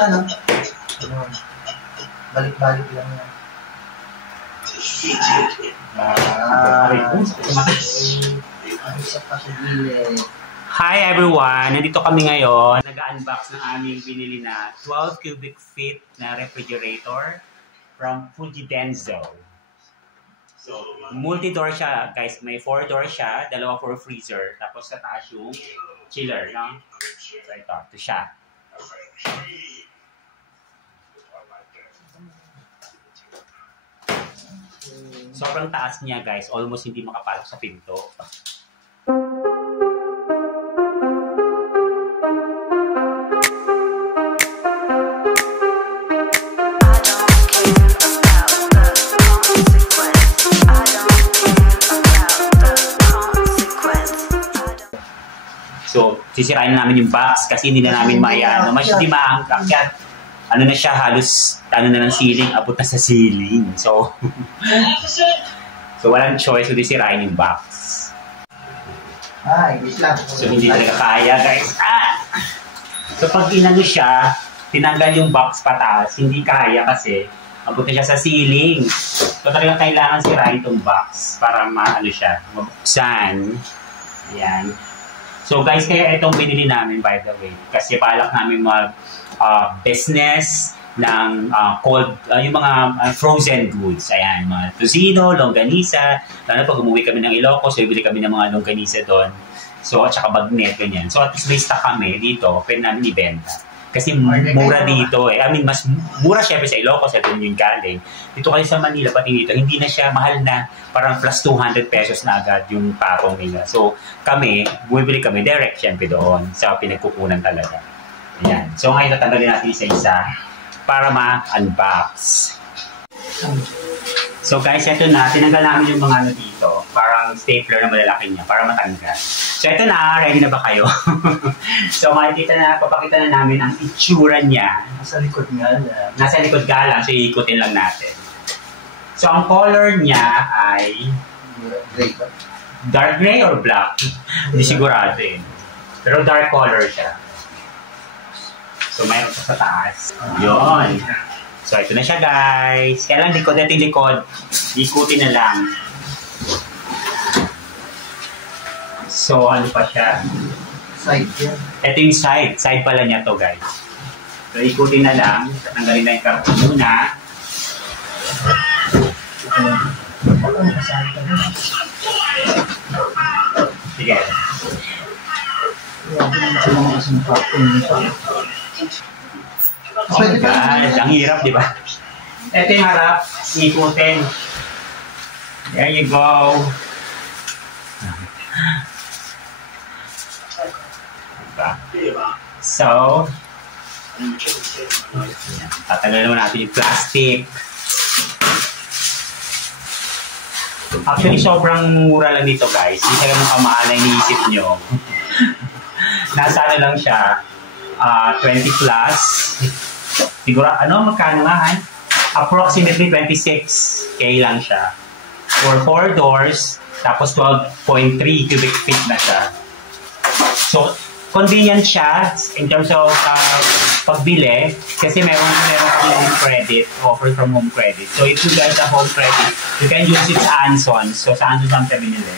Ano? Balik-balik lang yan. Hi everyone! Nandito kami ngayon. Nag-unbox ng aming binili na 12 cubic feet na refrigerator from Fujidenzo. So, multi-door siya, guys. May 4 doors siya, dalawa for freezer, tapos sa taas yung chiller, no? So, ito siya. Sobrang taas niya, guys. Almost hindi makapasok sa pinto. So, sisirain namin yung box kasi hindi na namin maya. Hindi maangkat. Kaya, ano na siya, halos, ano na ng ceiling, abot na sa ceiling. So, so walang choice, kundi sirain yung box. So, hindi talaga kaya, guys. So, pag inano siya, tinanggal yung box pataas, hindi kaya kasi, abot na siya sa ceiling. So, talagang kailangan sirain itong box para maano siya, mabuksan. Ayan. So guys, kaya itong binili namin by the way, kasi balak namin mag business ng cold, yung mga frozen goods. Ayan, mga tocino, longganisa, lalo pag umuwi kami ng Ilocos, so bibili kami ng mga longganisa doon. So at saka bagnet, ganyan. So at least may stock kami dito, pwede namin ibenta. Kasi mura dito eh. I mean, mas mura syempre sa Ilocos, ito yung galing. Dito kasi sa Manila, pati dito, hindi na siya mahal na, parang plus 200 pesos na agad yung patong nila. So kami, bumibili kami direct syempre doon sa pinagkukunan talaga. Ayan. So ngayon tatanggalin natin isa-isa para ma-unbox. So guys, ito na, tinanggal namin yung mga ano dito. Parang stapler na malalaki niya para matanggal. So ito na, ready na ba kayo? So makikita na, papakita na namin ang itsura niya. Nasa likod nga lang. Nasa likod nga lang, so iikutin lang natin. So ang color niya ay Gray ba? dark gray or black? Hindi sigurado eh. Pero dark color siya. So mayroon siya sa taas. Yun. So ito na siya guys. Kaya lang likod natin likod. Ikutin na lang. So ano pa siya? Side yan. Ito yung side. Side pala niya to guys. So ikutin na lang. Tatanggalin na yung karton muna. Sige. Oh guys, ang hirap di ba? Ito yung harap. Ikutin. There you go. So, tatanggalin naman natin yung plastic. Actually, sobrang mura lang dito guys. Hindi talaga mukha mahal na iniisip nyo. Nasa ano lang siya, 20 plus. Siguro, magkano nga? Approximately 26K lang siya. For 4 doors, tapos 12.3 cubic feet na siya. So, convenient siya in terms of pagbili kasi meron kami home credit, offer from home credit. So, if you guys have home credit, you can use it sa Anson. So, sa Anson lang tayo binili.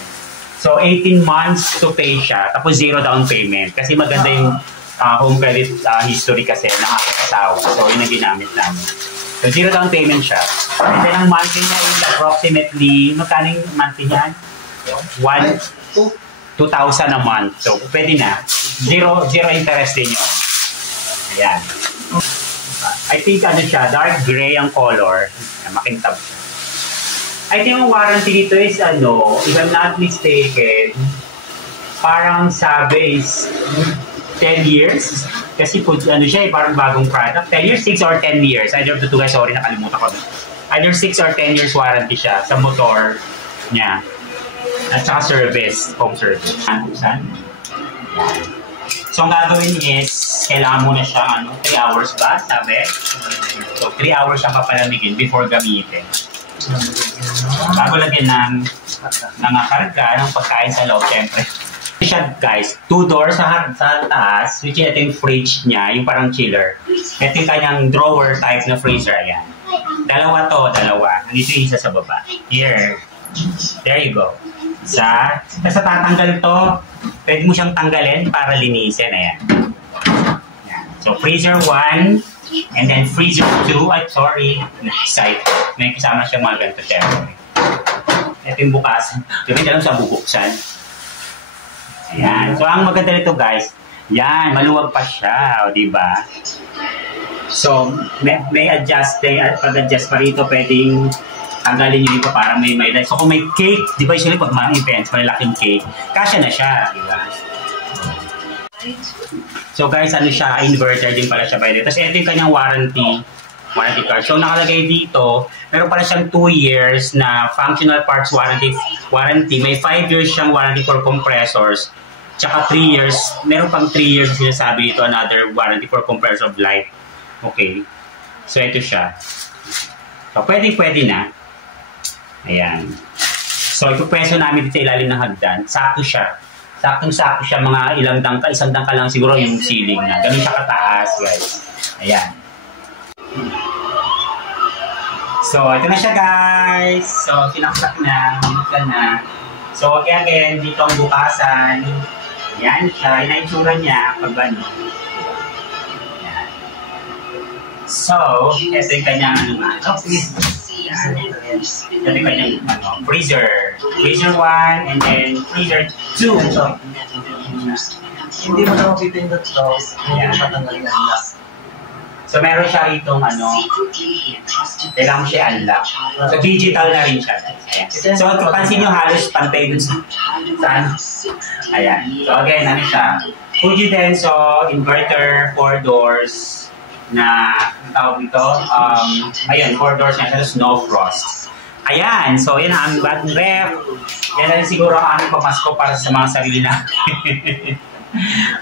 So, 18 months to pay siya, tapos 0 down payment. Kasi maganda yung home credit history kasi ng aking asawa. So, yun ang ginamit namin. So, 0 down payment siya. And then, ang monthly niya is approximately, magkano yung monthly niya? 2,000 a month. So, pwede na. Zero interest din yun. Ayan. I think ano siya, dark gray ang color. Makintab siya. I think ang warranty dito is if I'm not mistaken, parang sabi is 10 years. Kasi siya parang bagong product. 10 years, 6 or 10 years. Either of the two guys, sorry, nakalimutan ko. Either 6 or 10 years warranty siya sa motor niya. At saka service, home service. So, ang gagawin is, kailangan muna siya 3 hours ba, sabi? So, 3 hours siyang papalamigin before gamitin. Bago lagyan ng karga, ng pagkain sa loob, syempre. Siya guys, 2 doors sa taas, which is ito yung fridge niya, yung parang chiller. Ito yung kanyang drawer type na freezer, ayan. Dalawa. Nandito yung isa sa baba. Here. There you go. Isa. Tapos tatanggal to, pwede mo siyang tanggalin para linisin, ayan. So freezer 1, and then freezer 2, ay sorry, side. May kasama siyang mga ganito, syempre. Ito yung bukasan. Depende lang sa bubuksan. Ayan. So, ang maganda nito guys, yan, maluwag pa siya, o diba? So, may adjust, pag-adjust pa rito, pwedeng tanggalin nyo dito para may So, kung may cake, di ba usually pag mga events, malalaking cake, kasya na siya, diba? So guys, ano siya, inverter din pala siya by the way. Tapos ito yung kanyang warranty card. So nakalagay dito, meron pala siyang 2 years na functional parts warranty. May 5 years siyang warranty for compressors. Tsaka 3 years, meron pang 3 years na sinasabi dito, another warranty for compressor of light. Okay. So ito siya. So pwede na. Ayan. So ipupwesto namin dito ilalim ng hagdan. Sakto siya. Saktong-sakto siya, mga isang dangka lang siguro yung ceiling na. Ganun siya kataas, guys. Ayan. So, ito na siya, guys. So, sinaksak na. Binuksan na. So, again, dito ang bukasan. Ayan siya. Inaitsura niya pag ano. Ayan. So, ito yung kanyang ito yung kanyang freezer. Freezer 1 and then freezer 2. Hindi mo na mapipindot to. Hindi mo patanggalin ang lock. So meron siya rito kailangan mo siya unlock. So digital na rin siya. Ayan. So pansin nyo halos pantay dun sa ayan. So again, ano siya? Fuji Denso inverter 4 doors na tawag dito. Ayan, 4 doors na siya, no frost. Ayan, so yan ang aming bagong ref. Yan na rin siguro ang aming pamasko para sa mga sarili natin.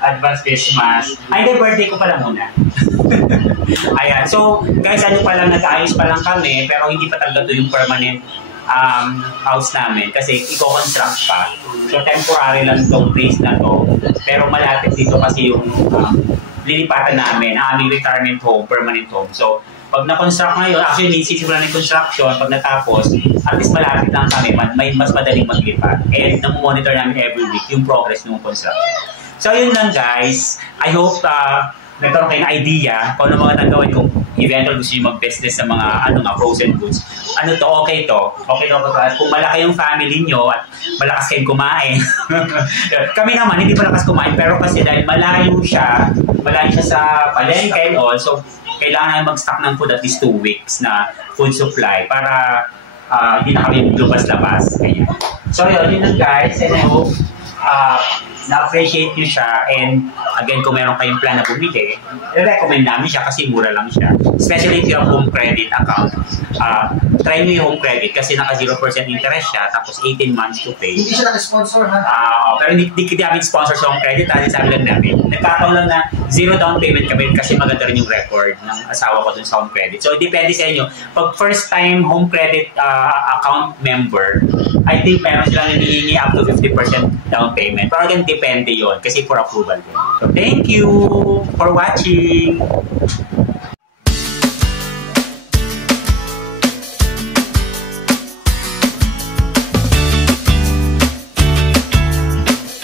Advance Christmas. Ay, hindi, birthday ko pala muna. Ayan, so guys, ano pa lang, nag-ayos pa lang kami, pero hindi pa talaga ito yung permanent house namin kasi i-construct pa. So temporary lang itong place na to. Pero malapit dito kasi yung lilipatan namin, ang aming retirement home, permanent home. So, pag na-construct ngayon, actually, sisimula ng construction, pag natapos, at least malapit lang kami, may mas madaling maglipat. And namumonitor namin every week yung progress ng construction. So, yun lang guys. I hope nagkaroon kayong idea kung ano mga nagawin kung eventually gusto nyo mag-business sa mga frozen goods. Ano to, okay to. Okay to. Kung malaki yung family nyo at malakas kayong kumain. Kami naman, hindi malakas kumain, pero kasi dahil malayo siya sa palengke and all, so kailangan namin mag-stock ng food at least 2 weeks na food supply para hindi na kami lubas-labas. So yun lang guys, and I hope na-appreciate nyo siya, and again, kung meron kayong plan na bumili, i-recommend namin siya kasi mura lang siya. Especially if you have home credit account. Try nyo yung home credit kasi naka 0% interest siya, tapos 18 months to pay. Hindi siya naka-sponsor, ha? Pero hindi namin sponsor sa home credit, sabi lang namin. Nagkataon lang na 0 down payment kami kasi maganda rin yung record ng asawa ko dun sa home credit. So, depende sa inyo. Pag first time home credit account member, I think meron silang hinihingi up to 50% down payment. Pero again, depende yon kasi for approval din. So, thank you for watching!